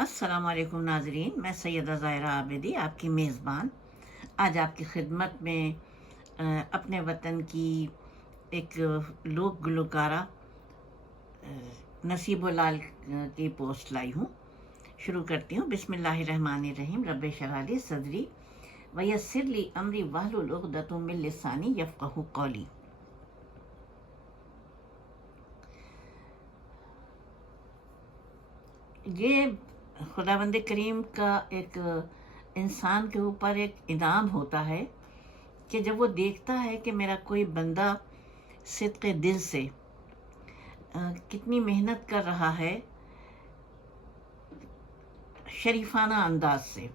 السلام علیکم ناظرین، میں سیدہ ظاہرہ عابدی آپ کی میزبان۔ آج آپ کی خدمت میں اپنے وطن کی ایک لوک گلوکارہ نصیب لال کی پوسٹ لائی ہوں۔ شروع کرتی ہوں۔ بسم اللہ الرحمن الرحیم، رب شرح لی صدری، ویسر لی امری واحلل عقدۃ من لسانی یفقہوا قولی۔ یہ خداوند کریم کا ایک انسان کے اوپر ایک انعام ہوتا ہے کہ جب وہ دیکھتا ہے کہ میرا کوئی بندہ صدق دل سے کتنی محنت کر رہا ہے شریفانہ انداز سے،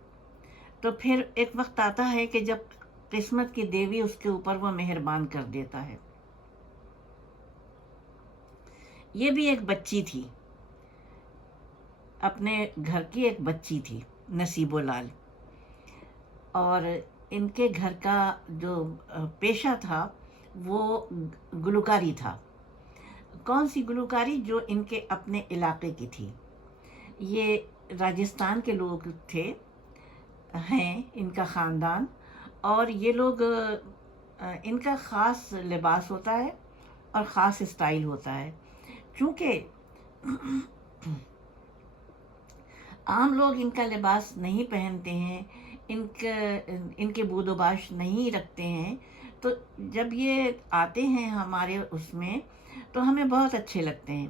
تو پھر ایک وقت آتا ہے کہ جب قسمت کی دیوی اس کے اوپر وہ مہربان کر دیتا ہے۔ یہ بھی ایک بچی تھی۔ اپنے گھر کی ایک بچی تھی، نصیب و لال۔ اور ان کے گھر کا جو پیشہ تھا، وہ گلوکاری تھا۔ کون سی گلوکاری؟ جو ان کے اپنے علاقے کی تھی۔ یہ راجستھان کے لوگ تھے، ہیں ان کا خاندان۔ اور یہ لوگ، ان کا خاص لباس ہوتا ہے اور خاص اسٹائل ہوتا ہے۔ چونکہ عام لوگ ان کا لباس نہیں پہنتے ہیں، ان کا، ان کے بود و باش نہیں رکھتے ہیں۔ تو جب یہ آتے ہیں ہمارے اس میں، تو ہمیں بہت اچھے لگتے ہیں۔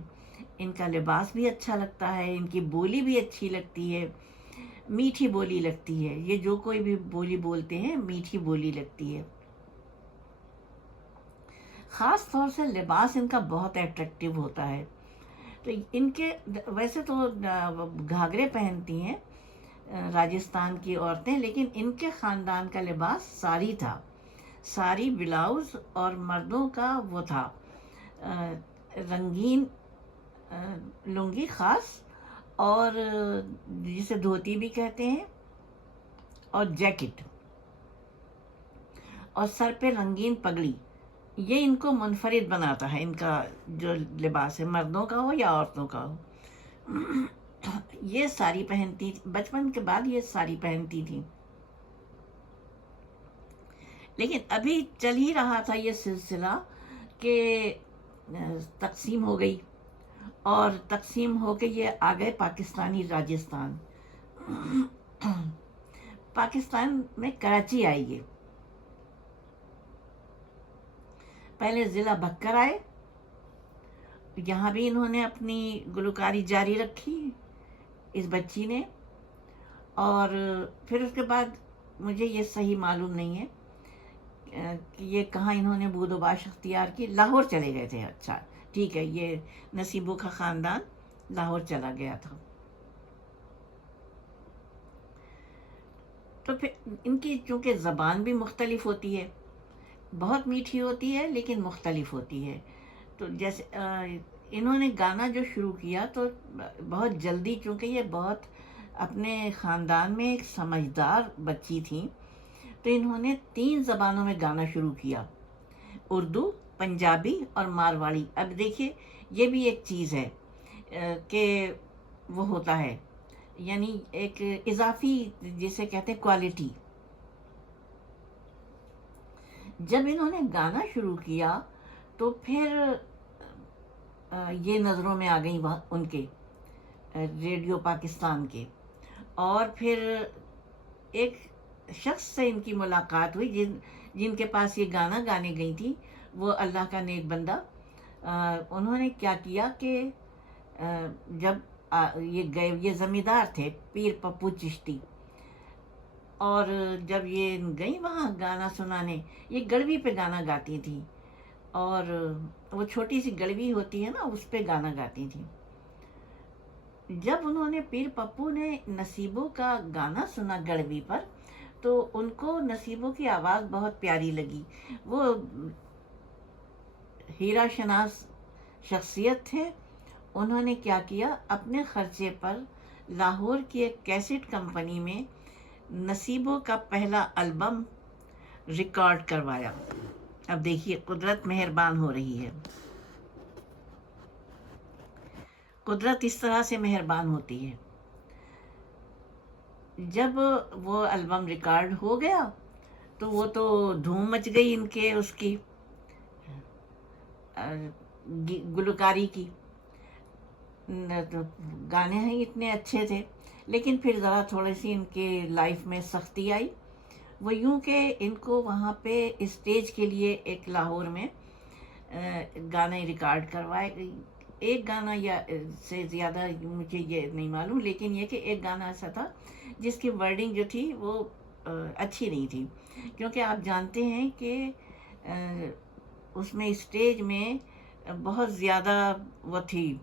ان کا لباس بھی اچھا لگتا ہے، ان کی بولی بھی اچھی لگتی ہے، میٹھی بولی لگتی ہے۔ یہ جو کوئی بھی بولی بولتے ہیں، میٹھی بولی لگتی ہے۔ خاص طور سے لباس ان کا بہت اٹریکٹیو ہوتا ہے۔ تو ان کے ویسے تو گھاگرے پہنتی ہیں راجستھان کی عورتیں، لیکن ان کے خاندان کا لباس ساری تھا۔ ساری بلاؤز اور مردوں کا وہ تھا۔ رنگین لنگی خاص اور جسے دھوتی بھی کہتے ہیں، اور جیکٹ۔ اور سر پہ رنگین پگڑی۔ یہ ان کو منفرد بناتا ہے، ان کا جو لباس ہے، مردوں کا ہو یا عورتوں کا ہو۔ یہ ساری پہنتی، بچپن کے بعد یہ ساری پہنتی تھی لیکن ابھی چل ہی رہا تھا یہ سلسلہ کہ، تقسیم ہو گئی۔ اور تقسیم ہو کے یہ آ گئے پاکستانی راجستھان۔ پاکستان میں کراچی آئی یہ۔ پہلے ضلع بکر آئے۔ یہاں بھی انہوں نے اپنی گلوکاری جاری رکھی اس بچی نے۔ اور پھر اس کے بعد مجھے یہ صحیح معلوم نہیں ہے کہ یہ کہاں انہوں نے بود و باش اختیار کی۔ لاہور چلے گئے تھے۔ اچھا ٹھیک ہے، یہ نصیبوں کا خاندان لاہور چلا گیا تھا۔ تو پھر ان کی چونکہ زبان بھی مختلف ہوتی ہے بہت میٹھی ہوتی ہے لیکن مختلف ہوتی ہے۔ تو جیسے انہوں نے گانا جو شروع کیا تو بہت جلدی، چونکہ یہ بہت اپنے خاندان میں ایک سمجھدار بچی تھیں، تو انہوں نے تین زبانوں میں گانا شروع کیا۔ اردو، پنجابی اور مارواڑی۔ اب دیکھیے، یہ بھی ایک چیز ہے کہ وہ ہوتا ہے یعنی ایک اضافی جسے کہتے ہیں کوالٹی جب انہوں نے گانا شروع کیا تو پھر یہ نظروں میں آ گئی وہاں ان کے ریڈیو پاکستان کے۔ اور پھر ایک شخص سے ان کی ملاقات ہوئی جن جن کے پاس یہ گانا گانے گئی تھی وہ اللہ کا نیک بندہ۔ انہوں نے کیا کیا کہ جب یہ گئے، یہ زمیندار تھے، پیر پپو چشتی۔ اور جب یہ گئی وہاں گانا سنانے، یہ گڑوی پہ گانا گاتی تھی اور وہ چھوٹی سی گڑوی ہوتی ہے نا، اس پہ گانا گاتی تھی جب انہوں نے پیر پپو نے نصیبوں کا گانا سنا گڑوی پر، تو ان کو نصیبوں کی آواز بہت پیاری لگی۔ وہ ہیرا شناس شخصیت تھے۔ انہوں نے کیا کیا، اپنے خرچے پر لاہور کی ایک کیسٹ کمپنی میں نصیبوں کا پہلا البم ریکارڈ کروایا۔ اب دیکھیے، قدرت مہربان ہو رہی ہے۔ قدرت اس طرح سے مہربان ہوتی ہے۔ جب وہ البم ریکارڈ ہو گیا تو وہ تو دھوم مچ گئی ان کے، اس کی گلوکاری کی۔ گانے ہیں اتنے اچھے تھے۔ لیکن پھر ذرا تھوڑی سی ان کے لائف میں سختی آئی۔ وہ یوں کہ ان کو وہاں پہ اسٹیج کے لیے ایک لاہور میں گانے ریکارڈ کروائے ایک گانا یا، سے زیادہ مجھے یہ نہیں معلوم، لیکن یہ کہ ایک گانا ایسا تھا جس کی ورڈنگ جو تھی وہ اچھی نہیں تھی۔ کیونکہ آپ جانتے ہیں کہ اس میں اسٹیج میں بہت زیادہ وہ تھی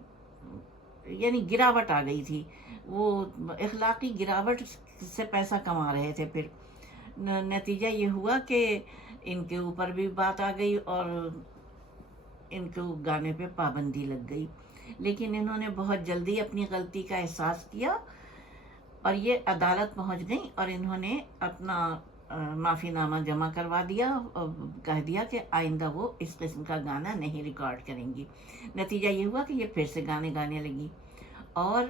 یعنی گراوٹ آ گئی تھی۔ وہ اخلاقی گراوٹ سے پیسہ کما رہے تھے۔ پھر نتیجہ یہ ہوا کہ ان کے اوپر بھی بات آ گئی اور ان کو گانے پہ پابندی لگ گئی۔ لیکن انہوں نے بہت جلدی اپنی غلطی کا احساس کیا اور یہ عدالت پہنچ گئی اور انہوں نے اپنا معافی نامہ جمع کروا دیا اور کہہ دیا کہ آئندہ وہ اس قسم کا گانا نہیں ریکارڈ کریں گی۔ نتیجہ یہ ہوا کہ یہ پھر سے گانے گانے لگی اور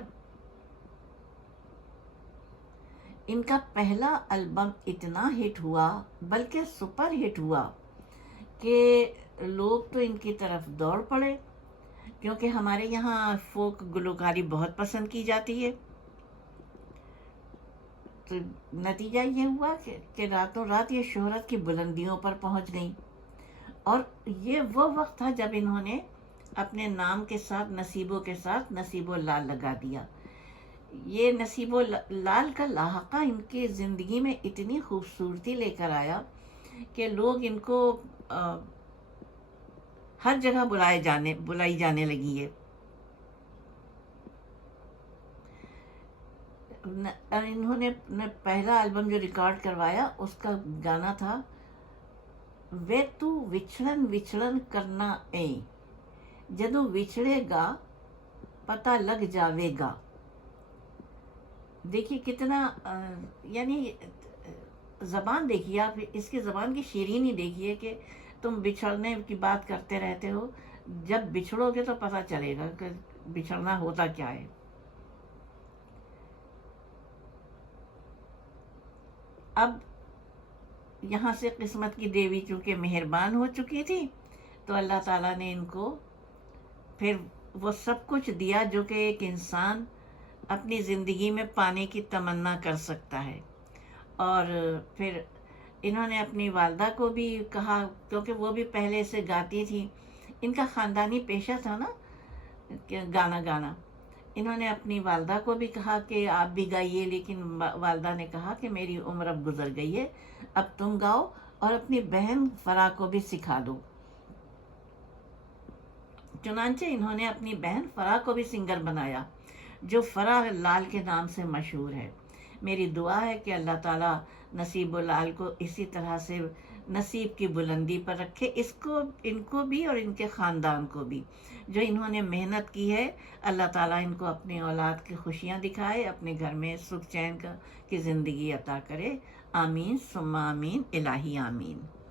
ان کا پہلا البم اتنا ہٹ ہوا، بلکہ سپر ہٹ ہوا کہ لوگ تو ان کی طرف دوڑ پڑے، کیونکہ ہمارے یہاں فوک گلوکاری بہت پسند کی جاتی ہے۔ تو نتیجہ یہ ہوا کہ راتوں رات یہ شہرت کی بلندیوں پر پہنچ گئیں۔ اور یہ وہ وقت تھا جب انہوں نے اپنے نام کے ساتھ، نصیبوں کے ساتھ نصیب و لال لگا دیا۔ یہ نصیب و لال کا لاحقہ ان کے زندگی میں اتنی خوبصورتی لے کر آیا کہ لوگ ان کو ہر جگہ بلائے جانے، بلائی جانے لگی ہے انہوں نے پہلا البم جو ریکارڈ کروایا، اس کا گانا تھا، وے تو وچھڑن وچھڑن کرنا اے، جدو وچھڑے گا، پتہ لگ جاوے گا۔ دیکھیے کتنا یعنی زبان دیکھیے آپ، اس کی زبان کی شیرینی دیکھیے کہ تم بچھڑنے کی بات کرتے رہتے ہو۔ جب بچھڑو گے تو پتہ چلے گا کہ بچھڑنا ہوتا کیا ہے۔ اب یہاں سے قسمت کی دیوی چونکہ مہربان ہو چکی تھی، تو اللہ تعالیٰ نے ان کو پھر وہ سب کچھ دیا جو کہ ایک انسان اپنی زندگی میں پانے کی تمنا کر سکتا ہے۔ اور پھر انہوں نے اپنی والدہ کو بھی کہا، کیونکہ وہ بھی پہلے سے گاتی تھی۔ ان کا خاندانی پیشہ تھا نا گانا گانا۔ انہوں نے اپنی والدہ کو بھی کہا کہ آپ بھی گائیے، لیکن والدہ نے کہا کہ میری عمر اب گزر گئی ہے، اب تم گاؤ اور اپنی بہن فرا کو بھی سکھا دو۔ چنانچہ انہوں نے اپنی بہن فرا کو بھی سنگر بنایا۔ جو فرا لال کے نام سے مشہور ہے۔ میری دعا ہے کہ اللہ تعالیٰ نصیب العال کو اسی طرح سے نصیب کی بلندی پر رکھے، اس کو، ان کو بھی اور ان کے خاندان کو بھی۔ جو انہوں نے محنت کی ہے، اللہ تعالیٰ ان کو اپنی اولاد کی خوشیاں دکھائے، اپنے گھر میں سکھ چین کا، کی زندگی عطا کرے۔ آمین سما آمین، الہی آمین۔